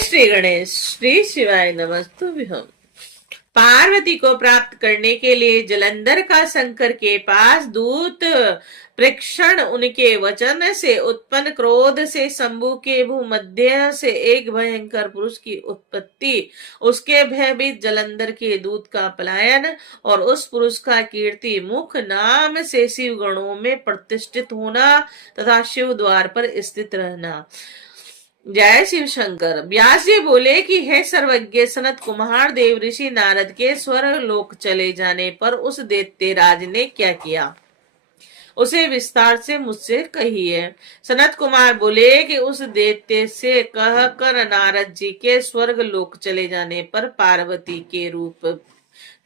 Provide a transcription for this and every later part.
श्री गणेश, श्री शिवाय नमस्तुभ्यं। पार्वती को प्राप्त करने के लिए जलंधर का शंकर के पास दूत प्रेक्षण उनके वचन से उत्पन्न क्रोध से शंभु के भूमध्य से एक भयंकर पुरुष की उत्पत्ति, उसके भयभीत जलंधर के दूत का पलायन और उस पुरुष का कीर्ति मुख नाम से शिव गणों में प्रतिष्ठित होना तथा शिव द्वार पर स्थित रहना। जय शिव शंकर। व्यास जी बोले कि हे सर्वज्ञ सनत कुमार देव ऋषि नारद के स्वर्ग लोक चले जाने पर उस दैत्य राज ने क्या किया, उसे विस्तार से मुझसे कहिए। सनत कुमार बोले कि उस दैत्य से कहकर नारद जी के स्वर्ग लोक चले जाने पर पार्वती के रूप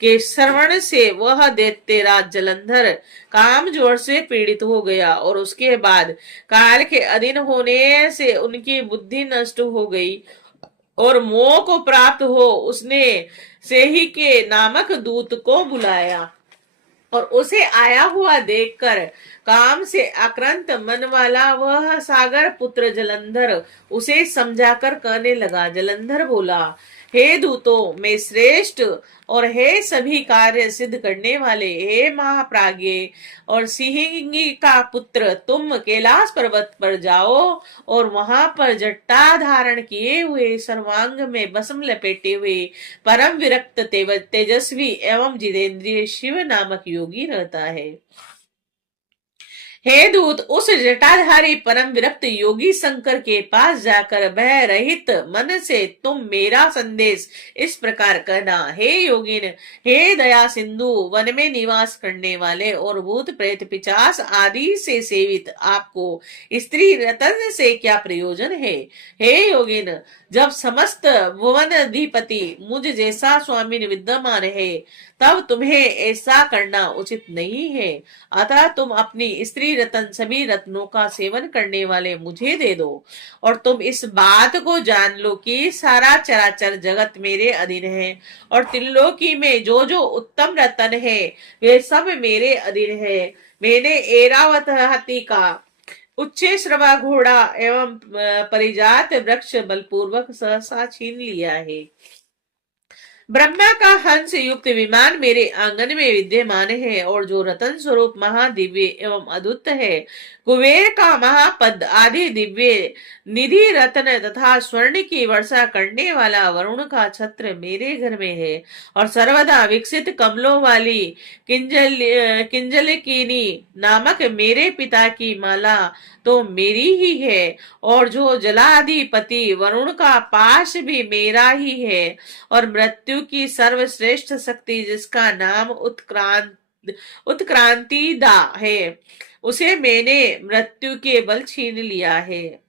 के श्रवण से वह दैत्यराज जलंधर काम जोर से पीड़ित हो गया और उसके बाद काल के अधीन होने से उनकी बुद्धि नष्ट हो गई और मोह को प्राप्त हो उसने सेही के नामक दूत को बुलाया और उसे आया हुआ देखकर काम से आक्रांत मन वाला वह सागर पुत्र जलंधर उसे समझाकर कहने लगा। जलंधर बोला, हे दूतों में श्रेष्ठ और हे सभी कार्य सिद्ध करने वाले, हे महाप्राज्ञ और सिंही का पुत्र, तुम कैलाश पर्वत पर जाओ और वहां पर जट्टा धारण किए हुए सर्वांग में भस्म लपेटे हुए परम विरक्त तेजस्वी एवं जितेंद्रिय शिव नामक योगी रहता है। हे दूत, उस जटाधारी परम विरक्त योगी शंकर के पास जाकर भय रहित मन से तुम मेरा संदेश इस प्रकार कहना। हे योगिन, हे दया सिंधु, वन में निवास करने वाले और भूत प्रेत पिशाच आदि से सेवित आपको स्त्री रतन से क्या प्रयोजन है। हे योगिन, जब समस्त भुवन अधिपति मुझ जैसा स्वामी विद्यमान है तब तुम्हें ऐसा करना उचित नहीं है। अतः तुम अपनी स्त्री रतन सभी रत्नों का सेवन करने वाले मुझे दे दो और तुम इस बात को जान लो कि सारा चराचर जगत मेरे अधीन है और त्रिलोकी में जो जो उत्तम रतन है वे सब मेरे अधीन है। मैंने ऐरावत हाथी का उच्चे श्रवा घोड़ा एवं परिजात वृक्ष बलपूर्वक सहसा छीन लिया है। ब्रह्मा का हंस युक्त विमान मेरे आंगन में विद्यमान है और जो रतन स्वरूप महादिव्य एवं अद्भुत है, कुबेर का महापद आदि दिव्य निधि रत्न तथा स्वर्ण की वर्षा करने वाला वरुण का छत्र मेरे घर में है और सर्वदा विकसित कमलों वाली किंजलकिनी नामक मेरे पिता की माला तो मेरी ही है और जो जलाधिपति वरुण का पाश भी मेरा ही है और मृत्यु की सर्वश्रेष्ठ शक्ति जिसका नाम उत्क्रांति दा है, उसे मैंने मृत्यु के बल छीन लिया है,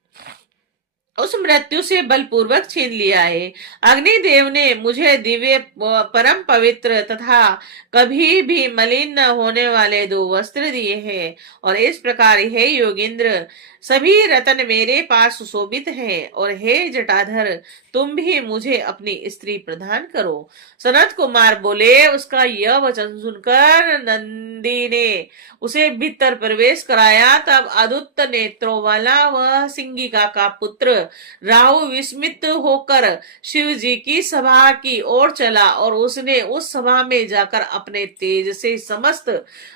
उस मृत्यु से बलपूर्वक छीन लिया है। अग्निदेव ने मुझे दिव्य परम पवित्र तथा कभी भी मलिन न होने वाले 2 वस्त्र दिए हैं और इस प्रकार हे योगींद्र, सभी रतन मेरे पास सुशोभित हैं और हे जटाधर, तुम भी मुझे अपनी स्त्री प्रदान करो। सनत कुमार बोले, उसका यह वचन सुनकर नंदी ने उसे भीतर प्रवेश कराया। तब अद्भुत नेत्रों वाला वह सिंगिका का पुत्र राहु विस्मित होकर शिव जी की सभा की ओर चला और उसने उस सभा में जाकर अपने तेज से समस्त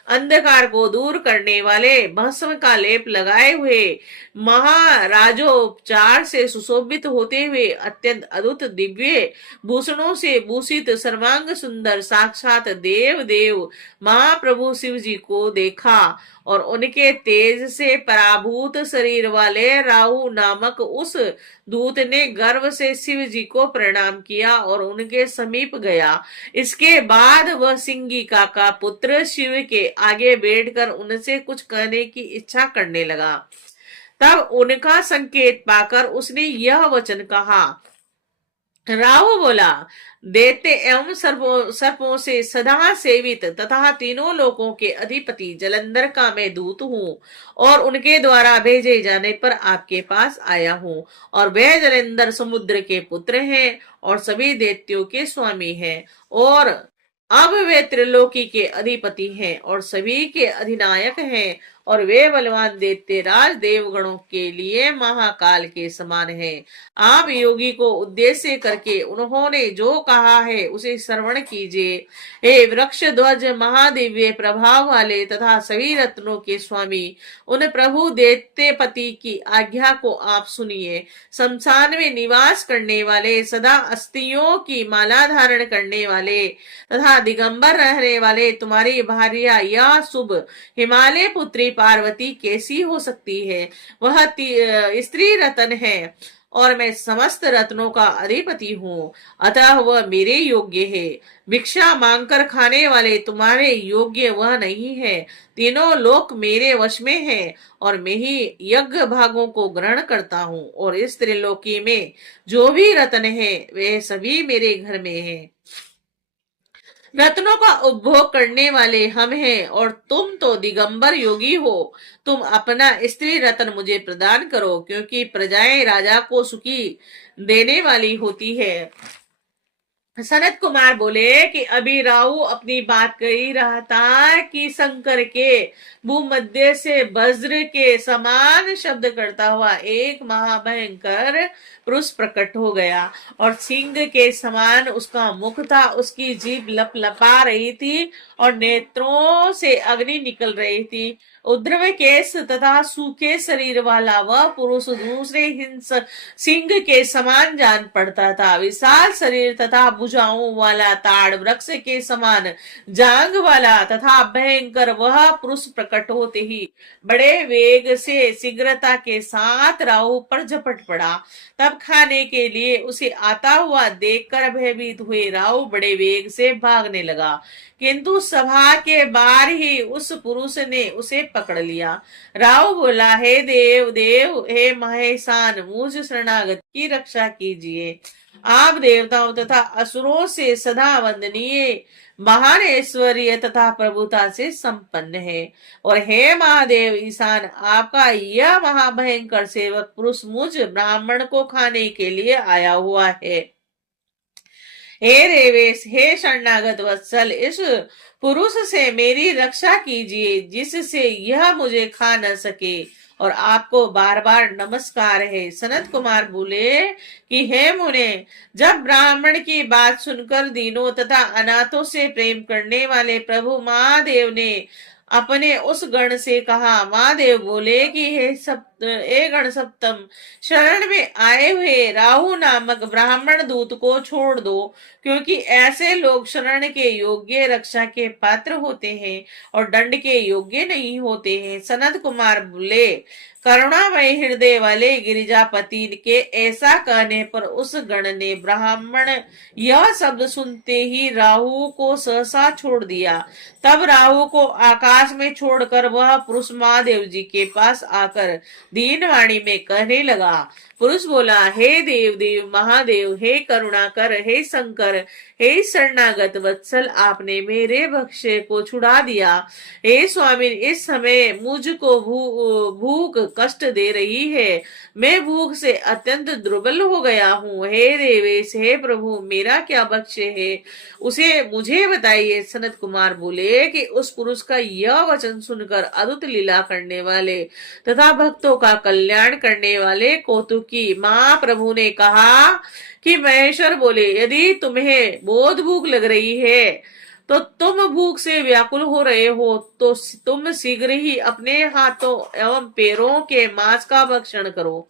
अंधकार को दूर करने वाले भस्म का लेप लगाए हुए महाराजोपचार से सुशोभित होते हुए अत्यंत अद्भुत दिव्य भूषणों से भूषित सर्वांग सुंदर साक्षात देव महाप्रभु शिव जी को देखा और उनके तेज से पराभूत शरीर वाले राहु नामक उस दूत ने गर्व से शिव जी को प्रणाम किया और उनके समीप गया। इसके बाद वह सिंगिका का पुत्र शिव के आगे बैठकर उनसे कुछ कहने की इच्छा करने लगा। तब उनका संकेत पाकर उसने यह वचन कहा। राहु बोला, दैत्य एवं सर्पों से सदा सेवित तथा तीनों लोकों के अधिपति जलंधर का मैं दूत हूँ और उनके द्वारा भेजे जाने पर आपके पास आया हूँ और वह जलंधर समुद्र के पुत्र हैं और सभी दैत्यों के स्वामी हैं और अब वे त्रिलोकी के अधिपति हैं और सभी के अधिनायक हैं और वे बलवान दैत्य राज देवगणों के लिए महाकाल के समान है। आप योगी को उद्देश्य करके उन्होंने जो कहा है उसे श्रवण कीजिए। हे वृक्ष ध्वज महादिव्य प्रभाव वाले तथा सभी रत्नों के स्वामी, उन प्रभु दैत्यपति की आज्ञा को आप सुनिए। शमशान में निवास करने वाले, सदा अस्थियों की माला धारण करने वाले तथा दिगंबर रहने वाले तुम्हारी भार्या या शुभ हिमालय पुत्री पार्वती कैसी हो सकती है? वह स्त्री रतन है और मैं समस्त रत्नों का अधिपति हूँ, अतः वह मेरे योग्य है। भिक्षा मांगकर खाने वाले तुम्हारे योग्य वह नहीं है। तीनों लोक मेरे वश में है और मैं ही यज्ञ भागों को ग्रहण करता हूँ, और इस त्रिलोकी में जो भी रत्न है वे सभी मेरे घर में है। रत्नों का उपभोग करने वाले हम हैं और तुम तो दिगंबर योगी हो। तुम अपना स्त्री रत्न मुझे प्रदान करो, क्योंकि प्रजाएं राजा को सुखी देने वाली होती है। सनत कुमार बोले कि अभी राहु अपनी बात कर ही रहा था कि शंकर के भूमध्य से वज्र के समान शब्द करता हुआ एक महाभयंकर पुरुष प्रकट हो गया, और सिंह के समान उसका मुख था। उसकी जीभ लपलपा रही थी और नेत्रों से अग्नि निकल रही थी। उद्रव केश तथा सूखे शरीर वाला वह पुरुष दूसरे हिंस सिंह के समान जान पड़ता था। विशाल शरीर तथा भुजाओं वाला, ताड़ वृक्ष के समान जांग वाला तथा भयंकर वह पुरुष प्रकट होते ही बड़े वेग से शीघ्रता के साथ राहु पर झपट पड़ा। तब खाने के लिए उसे आता हुआ देखकर भयभीत हुए राहु बड़े वेग से भागने लगा, किंतु सभा के बाहर ही उस पुरुष ने उसे पकड़ लिया। राहु बोला, हे देव देव, हे महेशान, मुझ शरणागत की रक्षा कीजिए। आप देवताओं तथा असुरों से सदा वंदनीय, महान ऐश्वर्य तथा प्रभुता से संपन्न है। और हे महादेव ईशान, आपका यह महाभयंकर सेवक पुरुष मुझ ब्राह्मण को खाने के लिए आया हुआ है। हे देवेश, हे शरणागत वत्सल, इस पुरुष से मेरी रक्षा कीजिए, जिससे यह मुझे खा न सके, और आपको बार बार नमस्कार है। सनत कुमार बोले कि हे मुने, जब ब्राह्मण की बात सुनकर दीनों तथा अनाथों से प्रेम करने वाले प्रभु महादेव ने अपने उस गण से कहा, महादेव बोले कि हे गण सप्तम, शरण में आए हुए राहु नामक ब्राह्मण दूत को छोड़ दो, क्योंकि ऐसे लोग शरण के योग्य, रक्षा के पात्र होते हैं और दंड के योग्य नहीं होते हैं। सनत कुमार बोले, करुणामय हृदय वाले गिरिजापति के ऐसा कहने पर उस गण ने ब्राह्मण यह शब्द सुनते ही राहु को सहसा छोड़ दिया। तब राहु को आकाश में छोड़कर वह पुरुष महादेव जी के पास आकर दीनवाणी में कहने लगा। पुरुष बोला, हे देव देव महादेव, हे करुणाकर, हे शंकर, हे शरणागत वत्सल, आपने मेरे भक्ष्य को छुड़ा दिया। हे स्वामी, इस समय मुझको भूख कष्ट दे रही है। मैं भूख से अत्यंत दुर्बल हो गया हूँ। हे देवेश, हे प्रभु, मेरा क्या भक्ष्य है उसे मुझे बताइए। सनत कुमार बोले कि उस पुरुष का यह वचन सुनकर अद्भुत लीला करने वाले तथा भक्तों का कल्याण करने वाले कौतुकी महाप्रभु ने कहा कि महेश्वर बोले, यदि तुम्हें बहुत भूख लग रही है तो तुम भूख से व्याकुल हो रहे हो तो तुम शीघ्र ही अपने हाथों एवं पैरों के मांस का भक्षण करो।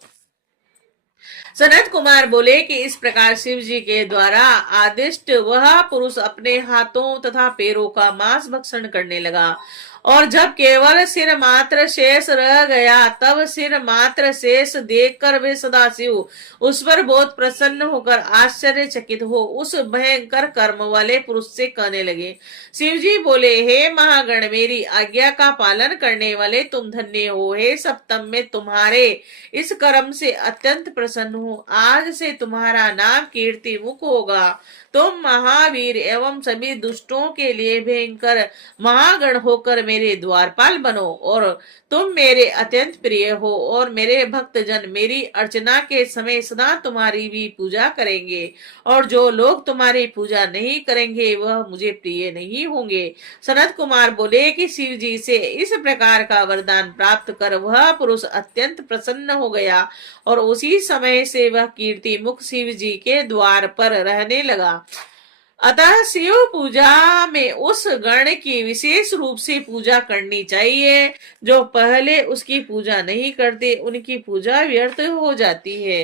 सनत कुमार बोले कि इस प्रकार शिव जी के द्वारा आदिष्ट वह पुरुष अपने हाथों तथा पैरों का मांस भक्षण करने लगा, और जब केवल सिर मात्र शेष रह गया, तब सिर मात्र शेष देखकर वे सदाशिव उस पर बहुत प्रसन्न होकर आश्चर्यचकित हो उस भयंकर कर्म वाले पुरुष से कहने लगे। शिव जी बोले, हे महागण, मेरी आज्ञा का पालन करने वाले तुम धन्य हो। हे सप्तम, मैं तुम्हारे इस कर्म से अत्यंत प्रसन्न हूँ। आज से तुम्हारा नाम कीर्ति मुख होगा। तुम महावीर एवं सभी दुष्टों के लिए भयंकर महागण होकर मेरे द्वारपाल बनो, और तुम मेरे अत्यंत प्रिय हो, और मेरे भक्तजन मेरी अर्चना के समय सदा तुम्हारी भी पूजा करेंगे, और जो लोग तुम्हारी पूजा नहीं करेंगे वह मुझे प्रिय नहीं होंगे। सनत कुमार बोले कि शिव जी से इस प्रकार का वरदान प्राप्त कर वह पुरुष अत्यंत प्रसन्न हो गया, और उसी समय से वह कीर्ति मुख शिव जी के द्वार पर रहने लगा। अतः शिव पूजा में उस गण की विशेष रूप से पूजा करनी चाहिए। जो पहले उसकी पूजा नहीं करते उनकी पूजा व्यर्थ हो जाती है।